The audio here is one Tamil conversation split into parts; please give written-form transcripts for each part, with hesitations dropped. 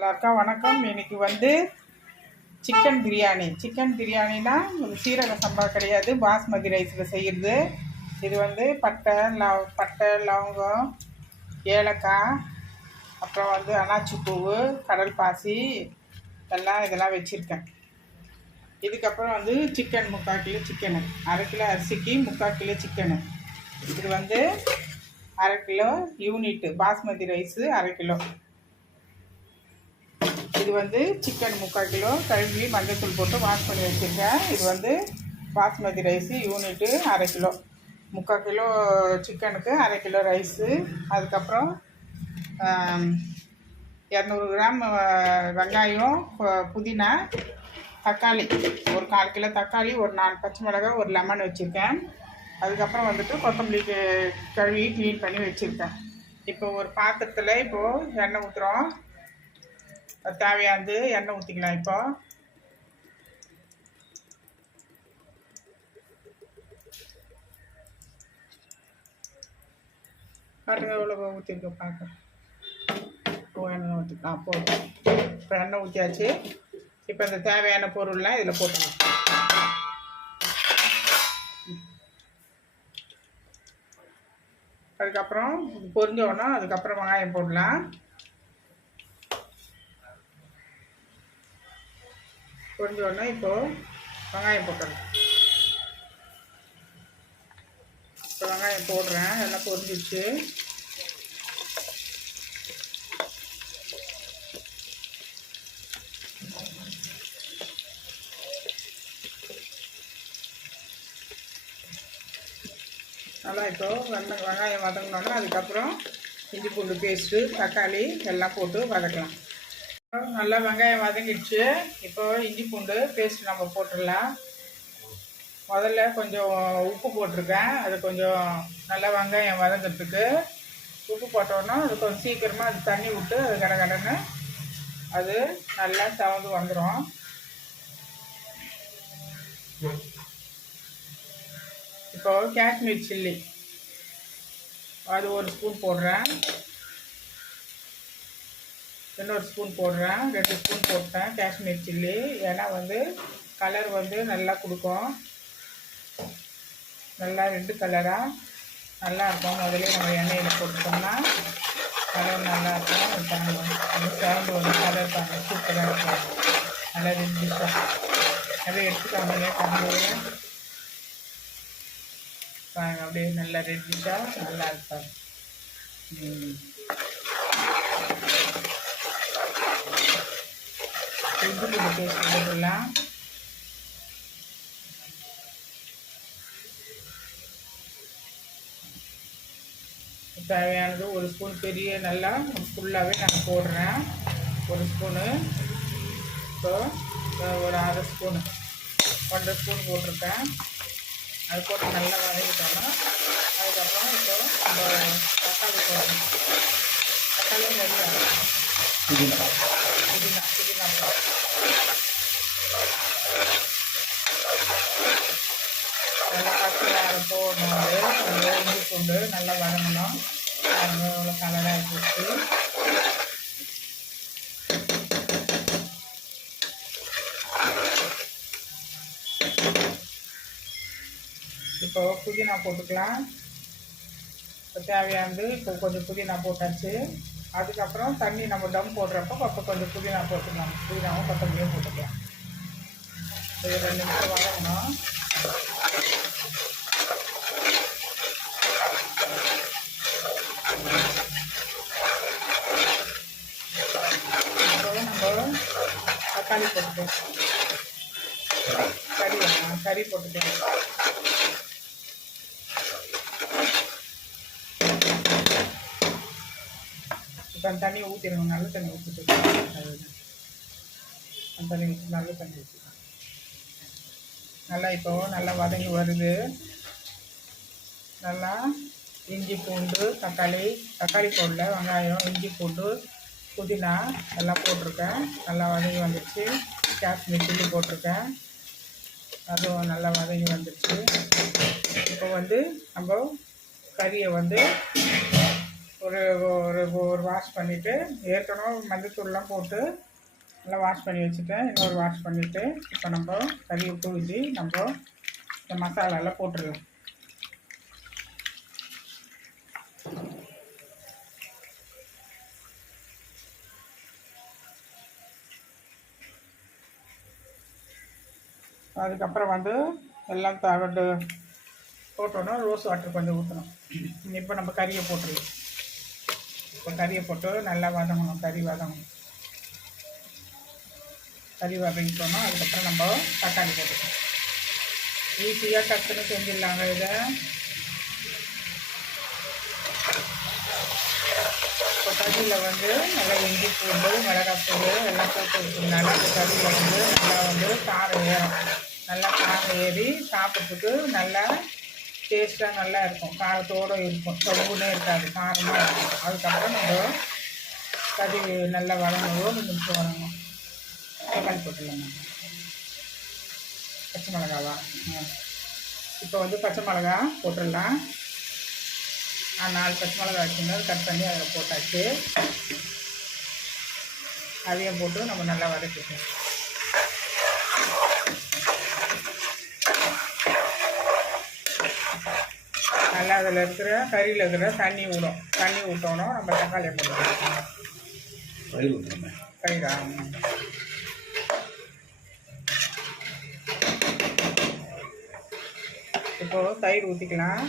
எல்லாருக்கும் வணக்கம். இன்னைக்கு வந்து சிக்கன் பிரியாணினா சீரக சம்பா கிடையாது, பாஸ்மதி ரைஸில் செய்கிறது. இது வந்து பட்டை லவங்கம், ஏலக்காய், அப்புறம் வந்து அனாச்சி பூவு, கடல் பாசி இதெல்லாம் வச்சுருக்கேன். இதுக்கப்புறம் வந்து சிக்கன் 3/4 கிலோ சிக்கனு, 1/2 கிலோ அரிசிக்கு 3/4 கிலோ சிக்கனு. இது வந்து 1/2 kilo unit basmati rice 1/2 kilo. இது வந்து சிக்கன் 3/4 கிலோ கழுவி மஞ்சள் போட்டு வாஷ் பண்ணி வச்சுருக்கேன். இது வந்து basmati rice unit 1/2 kilo. 3/4 kilo சிக்கனுக்கு 1/2 கிலோ ரைஸு. அதுக்கப்புறம் 200 கிராம் வெங்காயம், புதினா, தக்காளி, ஒரு 1/4 கிலோ தக்காளி, ஒரு 4 பச்சை மிளகாய், ஒரு லெமன் வச்சுருக்கேன். அதுக்கப்புறம் வந்துட்டு கொத்தமல்லி கழுவி க்ளீன் பண்ணி வச்சுருக்கேன். இப்போ ஒரு பாத்திரத்தில் இப்போது எண்ணெய் ஊற்றுறோம். தேவையானது எண்ணெய் ஊற்றிக்கலாம். இப்போ பாருங்க எவ்வளோ ஊற்றிருக்க பார்க்க. எண்ணெய் ஊற்றிக்கலாம் போதும். இப்போ எண்ணெய் ஊற்றியாச்சு. இப்போ இந்த தேவையான பொருள்லாம் இதில் போட்டுக்கலாம். அதுக்கப்புறம் பொரிஞ்சோன்னா அதுக்கப்புறம் வெங்காயம் போடலாம். பொரிஞ்சோடனே இப்போது வெங்காயம் போட்டுடலாம். இப்போ வெங்காயம் போடுறேன். எல்லாம் பொரிஞ்சிச்சு. நல்லா இப்போது வெங்காயம் வதங்கினோன்னா அதுக்கப்புறம் இஞ்சி பூண்டு பேஸ்ட்டு, தக்காளி எல்லாம் போட்டு வதக்கலாம். நல்லா வெங்காயம் வதங்கிடுச்சு. இப்போ இஞ்சி பூண்டு பேஸ்ட் நம்ம போட்டுடலாம். முதல்ல கொஞ்சம் உப்பு போட்டிருக்கேன். அது கொஞ்சம் நல்லா வெங்காயம் வதங்கிறதுக்கு உப்பு போட்டோன்னா அது கொஞ்சம் சீக்கிரமாக அது தண்ணி விட்டு அது கடன்னு அது நல்லா சவந்து வந்துடும். இப்போ காஷ்மீர் சில்லி அது ஒரு ஸ்பூன் போடுறேன். இன்னொரு ஸ்பூன் போடுறேன். 2 ஸ்பூன் போட்டேன் காஷ்மீர் சில்லி. ஏன்னா வந்து கலர் வந்து நல்லா கொடுக்கும். நல்லா ரெட்டு கலராக நல்லாயிருக்கும். முதல்ல நம்ம எண்ணெயில் போட்டுட்டோம்னா கலர் நல்லாயிருக்கும். அந்த சேவந்து வந்து கலர் பாருங்கள் சூப்பராக இருக்கும். நல்லா ரெட்டிஷாக நிறைய எடுத்துக்காமலே கலந்து பாருங்கள். அப்படியே நல்லா ரெட்டிஷாக நல்லா இருப்பாங்க. இஞ்சி பூண்டு பேஸ்ட் போட்டுடலாம். தேவையானது ஒரு ஸ்பூன் பெரிய நல்லா ஃபுல்லாகவே நான் போடுறேன். ஒரு ஸ்பூனு. இப்போ ஒரு 1/2 ஸ்பூனு 1/2 ஸ்பூன் போட்டிருக்கேன். அது போட்டு நல்லா வதங்கிட்டோம்னா அதுக்கப்புறம் இப்போ நம்ம தக்காளி போடணும். தக்காளி ரெடியாக புதினா நல்லா பச்சை வாரம் போடணும். அது இஞ்சி பூண்டு நல்லா வதங்கணும். எவ்வளோ கலராக போச்சு. இப்போ புதினா போட்டுக்கலாம். இப்போ தேவையானது இப்போ கொஞ்சம் புதினா போட்டாச்சு. அதுக்கப்புறம் தண்ணி நம்ம டம் போடுறப்போ அப்போ கொஞ்சம் புதினா போட்டுக்கலாம். புதினாவும் கொத்தமல்லியும் போட்டுக்கலாம். இது 2 நிமிஷம் வதங்கணும். இப்போ நம்ம தக்காளி போட்டுக்கலாம். கறி போட்டுக்கலாம். இப்போ அந்த தண்ணியை ஊற்றிடணும். நல்ல தண்ணி ஊற்றிட்டு அந்த தண்ணி ஊற்றி நல்ல தண்ணி ஊற்றிக்கலாம். நல்லா இப்போது நல்லா வதங்கி வருது. நல்லா இஞ்சி பூண்டு தக்காளி போடல, வெங்காயம், இஞ்சி பூண்டு, புதினா எல்லாம் போட்டிருக்கேன். நல்லா வதங்கி வந்துடுச்சு. காஷ்மீர் சில்லி போட்டிருக்கேன். அதுவும் நல்லா வதங்கி வந்துடுச்சு. இப்போ வந்து நம்ம கறியை வந்து ஒரு ஒரு ஒரு வாஷ் பண்ணிவிட்டு ஏற்கனவே மஞ்சத்தூள்லாம் போட்டு நல்லா வாஷ் பண்ணி வச்சுட்டேன். இன்னொரு வாஷ் பண்ணிவிட்டு இப்போ நம்ம கறியை தூவி நம்ம இந்த மசாலாலாம் போட்டுடலாம். அதுக்கப்புறம் வந்து எல்லாம் தவிட்டு போட்டோன்னா ரோஸ் வாட்டர் கொஞ்சம் ஊற்றணும். இப்போ நம்ம கறியை போட்டுடலாம். இப்போ கறியை போட்டு நல்லா வதங்கணும். கறி வதங்கணும். கறி வதங்கிட்டோன்னா அதுக்கப்புறம் நம்ம தக்காளி போட்டுக்கணும். ஈஸியாக டக்குன்னு செஞ்சிடலாங்க இதை. இப்போ கறியில் வந்து நல்லா இஞ்சி பூண்டு மிளகாத்தூள் எல்லாம் போட்டு வச்சுருந்தாங்க. அந்த கறியில் வந்து நல்லா வந்து காரம் ஏறும். நல்லா காரம் ஏறி சாப்பிட்றதுக்கு நல்லா டேஸ்ட்டாக நல்லா இருக்கும். காரத்தோடு இருக்கும். சவுனே இருக்காது, காரமாக இருக்கும். அதுக்கப்புறம் நம்ம கறி நல்லா வதங்கணும். ஒரு நிமிஷம் வதங்கணும். தக்காளி போட்டுடலாங்க. பச்சை மிளகாவா? இப்போ வந்து பச்சை மிளகா போட்டுடலாம். 4 பச்சை மிளகா வச்சுருந்தோம், கட் பண்ணி அதில் போட்டாச்சு. அதையும் போட்டு நம்ம நல்லா வதக்கிட்டோம். நல்லா அதில் இருக்கிற கறியில் இருக்கிற தண்ணி விடும். தண்ணி விட்டோன்னா நம்ம தக்காளியை போட்டுக்கலாம். கறிடா இப்போது தயிர் ஊற்றிக்கலாம்.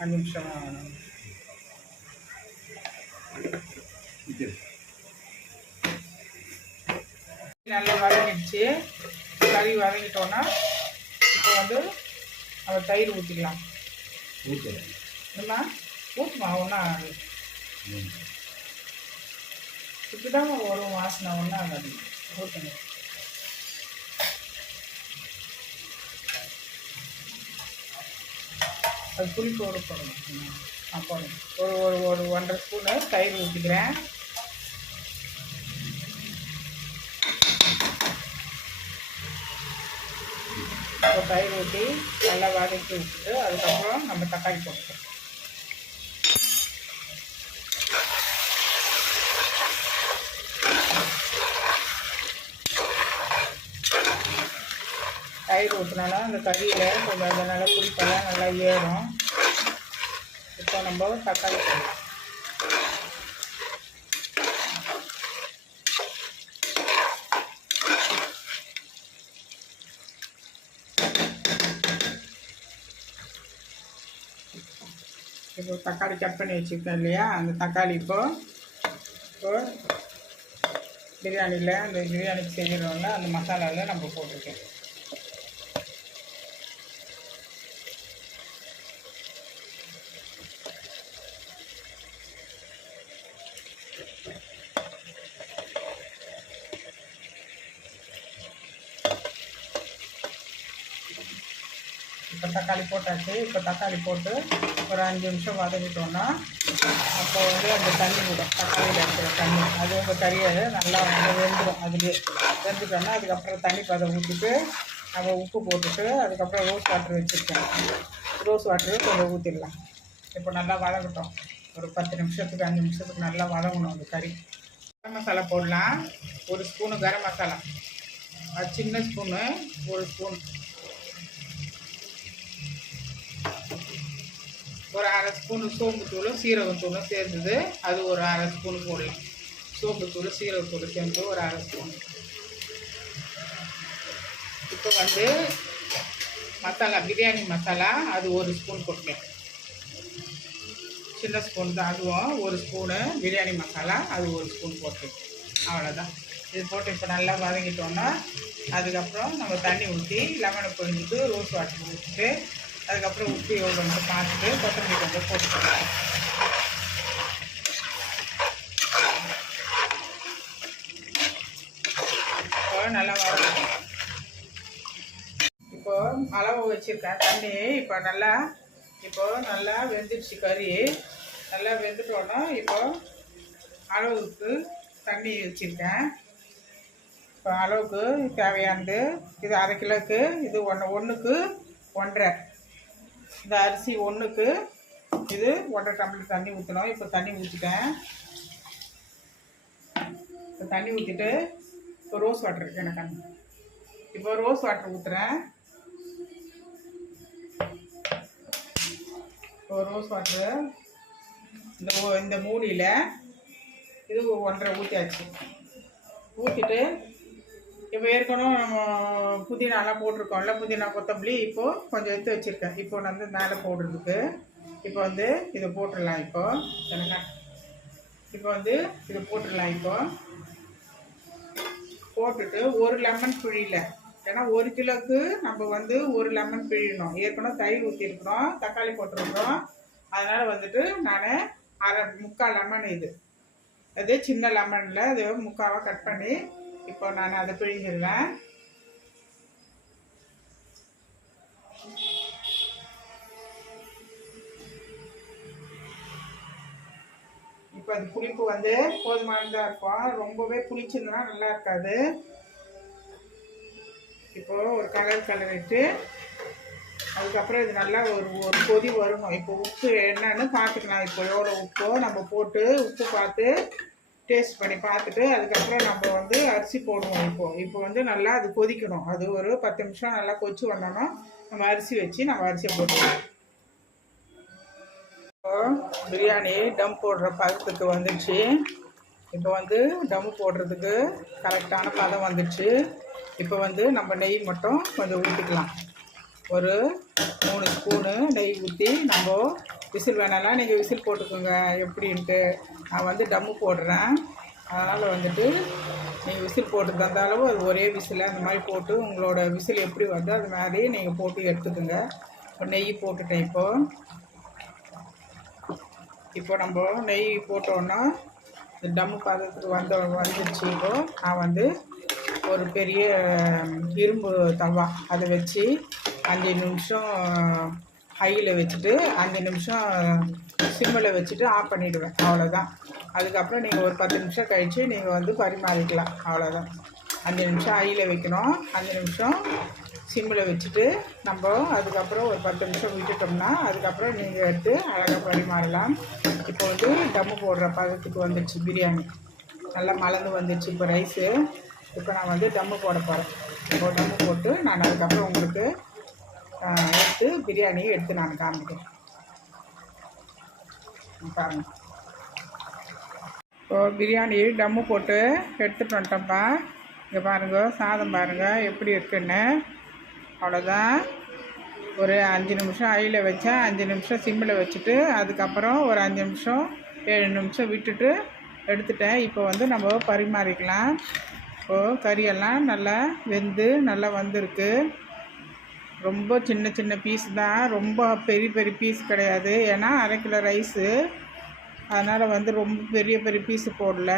5 நிமிஷம் நல்லா வதங்கிடுச்சு. கறி வதங்கிட்டோன்னா இப்போ வந்து நம்ம தயிர் ஊற்றிக்கலாம். இல்லைம்மா ஊற்றுமா ஒன்றா ஆகாது. இப்படி தான் ஒரு வாசனை ஒன்றா ஆகாது. ஊற்றுங்க. அது புளிப்போடு போடணும். போடணும். ஒரு 1.5 ஸ்பூனு தயிர் ஊற்றிக்கிறேன். இப்போ தயிர் ஊற்றி நல்லா வதக்கி விட்டுட்டு அதுக்கப்புறம் நம்ம தக்காளி போட்டுக்கிறோம். தயிர் ஊற்றினாலும் அந்த கறியில் கொஞ்சம் அதனால புளிப்பெல்லாம் நல்லா ஏறும். இப்போ நம்ம தக்காளி போடலாம். இப்போ தக்காளி கட் பண்ணி வச்சுருக்கேன் இல்லையா, அந்த தக்காளி இப்போ பிரியாணியில் அந்த பிரியாணிக்கு செய்கிறோம்ல அந்த மசாலாவில் நம்ம போட்டிருக்கேன். இப்போ தக்காளி போட்டாச்சு. இப்போ தக்காளி போட்டு ஒரு 5 நிமிஷம் வதக்கிட்டோன்னா அப்போ வந்து அந்த தண்ணி விடும். தக்காளியில் இருக்கிற தண்ணி அது உங்கள் கறியை நல்லா வெந்துடும். அதுலேயே வெந்துட்டோன்னா அதுக்கப்புறம் தண்ணி பதம் ஊற்றிட்டு நம்ம உப்பு போட்டுட்டு அதுக்கப்புறம் ரோஸ் வாட்டர் வச்சுருக்கேன். ரோஸ் வாட்டரு கொஞ்சம் ஊற்றிடலாம். இப்போ நல்லா வதங்கட்டும். ஒரு 10 நிமிஷத்துக்கு 5 நிமிஷத்துக்கு நல்லா வதங்கணும் அந்த கறி. கரம் மசாலா போடலாம். 1 ஸ்பூனு கரம் மசாலா, அது சின்ன ஸ்பூனு 1 ஸ்பூன். ஒரு 1/2 ஸ்பூனு சோம்புத்தூளும் சீரகத்தூளும் சேர்ந்தது, அது ஒரு 1/2 ஸ்பூனு போடலாம். சோம்புத்தூள் சீரகத்தூள் சேர்ந்து ஒரு 1/2 ஸ்பூன். இப்போ வந்து மசாலா பிரியாணி மசாலா அது 1 ஸ்பூன் போட்டுக்கலாம். சின்ன ஸ்பூன் தான், அதுவும் 1 ஸ்பூனு பிரியாணி மசாலா அது 1 ஸ்பூன் போட்டு அவ்வளோதான். இது போட்டு இப்போ நல்லா வதங்கிட்டோன்னா அதுக்கப்புறம் நம்ம தண்ணி ஊற்றி லெமனை பொழிஞ்சிட்டு ரோஸ் வாட்டர் ஊற்றிட்டு அதுக்கப்புறம் உப்பு எவ்வளோன்ட்டு பார்த்துட்டு கொத்தமல்லி கொஞ்சம் போட்டுக்கலாம். இப்போ நல்லா வதங்கணும். இப்போது அளவு வச்சுருக்கேன் தண்ணி. இப்போ நல்லா வெந்துடுச்சு கறி. நல்லா வெந்துட்டோன்னா இப்போ அளவுக்கு தண்ணி வச்சுருக்கேன். இப்போ அளவுக்கு தேவையானது இது 1/2 கிலோவுக்கு இது ஒன்றுக்கு 1.5. இந்த அரிசி 1க்கு இது 1.5 டம்ளர் தண்ணி ஊற்றணும். இப்போ தண்ணி ஊற்றிட்டேன். இப்போ தண்ணி ஊற்றிட்டு இப்போ ரோஸ் வாட்டர் இருக்குது எனக்கு. இப்போ ரோஸ் வாட்டர் ஊற்றுறேன். இப்போ ரோஸ் வாட்ரு இந்த மூடியில் இது 1.5 ஊற்றியாச்சு. ஊற்றிட்டு இப்போ ஏற்கனவே நம்ம புதினாலாம் போட்டிருக்கோம்ல, புதினா கொத்தமல்லி இப்போது கொஞ்சம் எடுத்து வச்சுருக்கேன். இப்போ வந்து மேலே போடுறதுக்கு இப்போ வந்து இதை போட்டுடலாம். இப்போ வந்து இதை போட்டுடலாம். இப்போ போட்டுட்டு ஒரு லெமன் பிழியல, ஏன்னா 1 கிலோவுக்கு நம்ம வந்து 1 லெமன் பிழியணும். ஏற்கனவே தயிர் ஊற்றிருக்கிறோம், தக்காளி போட்டிருக்கிறோம். அதனால் வந்துட்டு நான் 3/4 லெமன் அது சின்ன லெமனில் அது 3/4 கட் பண்ணி இப்போ நான் அதை பிழிஞ்சிடுவேன். இப்போ அது புளிப்பு வந்து போதுமானதாக இருக்கும். ரொம்பவே புளிச்சுன்னா நல்லா இருக்காது. இப்போது ஒரு கலரிட்டு அதுக்கப்புறம் இது நல்லா ஒரு கொதி வரணும். இப்போ உப்பு என்னன்னு பார்த்துக்கலாம். இப்போ எவ்வளோ உப்போ நம்ம போட்டு உப்பு பார்த்து டேஸ்ட் பண்ணி பார்த்துட்டு அதுக்கப்புறம் நம்ம வந்து அரிசி போடுவோம். இப்போ வந்து நல்லா அது கொதிக்கணும். அது ஒரு 10 நிமிஷம் நல்லா கொதிச்சு வந்தோன்னா நம்ம அரிசி வச்சு நம்ம அரிசியை போட்டுக்கலாம். இப்போ பிரியாணி டம் போடுற பதத்துக்கு வந்துடுச்சு. இப்போ வந்து டம் போடுறதுக்கு கரெக்டான பதம் வந்துடுச்சு. இப்போ வந்து நம்ம நெய் மட்டும் கொஞ்சம் ஊற்றிக்கலாம். ஒரு 3 ஸ்பூனு நெய் ஊற்றி நம்ம விசில் வேணாலாம் நீங்கள் விசில் போட்டுக்கோங்க எப்படின்ட்டு. நான் வந்து டம்மு போடுறேன். அதனால் வந்துட்டு நீங்கள் விசில் போட்டு தந்த அளவு அது ஒரே விசில் அந்த மாதிரி போட்டு உங்களோட விசில் எப்படி வருதோ அது மாதிரி நீங்கள் போட்டு எடுத்துக்கோங்க. இப்போ நெய் போட்டுட்டேன். இப்போ நம்ம நெய் போட்டோன்னா இந்த டம்மு பதத்துக்கு வந்துடுச்சு. இப்போது நான் வந்து ஒரு பெரிய இரும்பு தவா அதை வச்சு 5 நிமிஷம் ஹையில் வச்சுட்டு 5 நிமிஷம் சிம்மில் வச்சுட்டு ஆஃப் பண்ணிவிடுவேன். அவ்வளோதான். அதுக்கப்புறம் நீங்கள் ஒரு 10 நிமிஷம் கழித்து நீங்கள் வந்து பரிமாறிக்கலாம். அவ்வளோதான். 5 நிமிஷம் ஹையில் வைக்கணும், 5 நிமிஷம் சிம்மில் வச்சுட்டு நம்ம அதுக்கப்புறம் ஒரு 10 நிமிஷம் விட்டுட்டோம்னா அதுக்கப்புறம் நீங்கள் எடுத்து அழகாக பரிமாறலாம். இப்போ வந்து டம்மு போடுற பதத்துக்கு வந்துடுச்சு. பிரியாணி நல்லா மலர்ந்து வந்துடுச்சு. இப்போ ரைஸு இப்போ நான் வந்து டம்மு போட போகிறேன். இப்போ டம்மு போட்டு நான் அதுக்கப்புறம் உங்களுக்கு எடுத்து பிரியாணியை எடுத்து நான் காமிக்கிறேன். பாருங்க. இப்போ பிரியாணி டம்மு போட்டு எடுத்துகிட்டு வந்துட்டோம்ப்பா. இங்கே பாருங்கள், சாதம் பாருங்கள் எப்படி இருக்குன்னு. அவ்வளோதான். ஒரு 5 நிமிஷம் ஹையில் வச்சேன், 5 நிமிஷம் சிம்மில் வச்சுட்டு அதுக்கப்புறம் ஒரு 5 நிமிஷம் 7 நிமிஷம் விட்டுட்டு எடுத்துட்டேன். இப்போ வந்து நம்ம பரிமாறிக்கலாம். இப்போது கறியெல்லாம் நல்லா வெந்து நல்லா வந்திருக்கு. ரொம்ப சின்ன சின்ன பீஸ் தான், ரொம்ப பெரிய பெரிய பீஸ் கிடையாது. ஏன்னா 1/2 கிலோ ரைஸு, அதனால் வந்து ரொம்ப பெரிய பெரிய பீஸு போடல.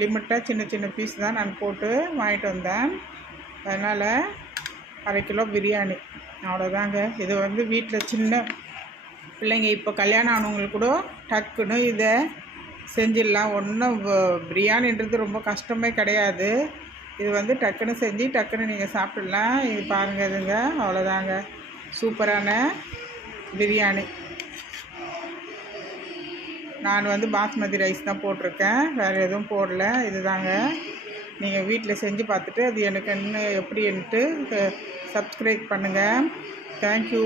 லிமிட்டாக சின்ன சின்ன பீஸ் தான் நான் போட்டு வாங்கிட்டு வந்தேன். அதனால் 1/2 கிலோ பிரியாணி அவ்வளோதாங்க. இது வந்து வீட்டில் சின்ன பிள்ளைங்க இப்போ கல்யாணம் ஆனவங்களுக்கு கூட டக்குன்னு இதை செஞ்சிடலாம். ஒன்றும் பிரியாணின்றது ரொம்ப கஷ்டமே கிடையாது. இது வந்து டக்குன்னு செஞ்சு டக்குன்னு நீங்கள் சாப்பிட்லாம். இது பாருங்கள், இதுங்க அவ்வளோதாங்க. சூப்பரான பிரியாணி. நான் வந்து பாஸ்மதி ரைஸ் தான் போட்டிருக்கேன், வேறு எதுவும் போடல. இது தாங்க. நீங்கள் வீட்டில் செஞ்சு பார்த்துட்டு அது எனக்கு இன்னும் எப்படின்ட்டு சப்ஸ்கிரைப் பண்ணுங்கள். தேங்க்யூ.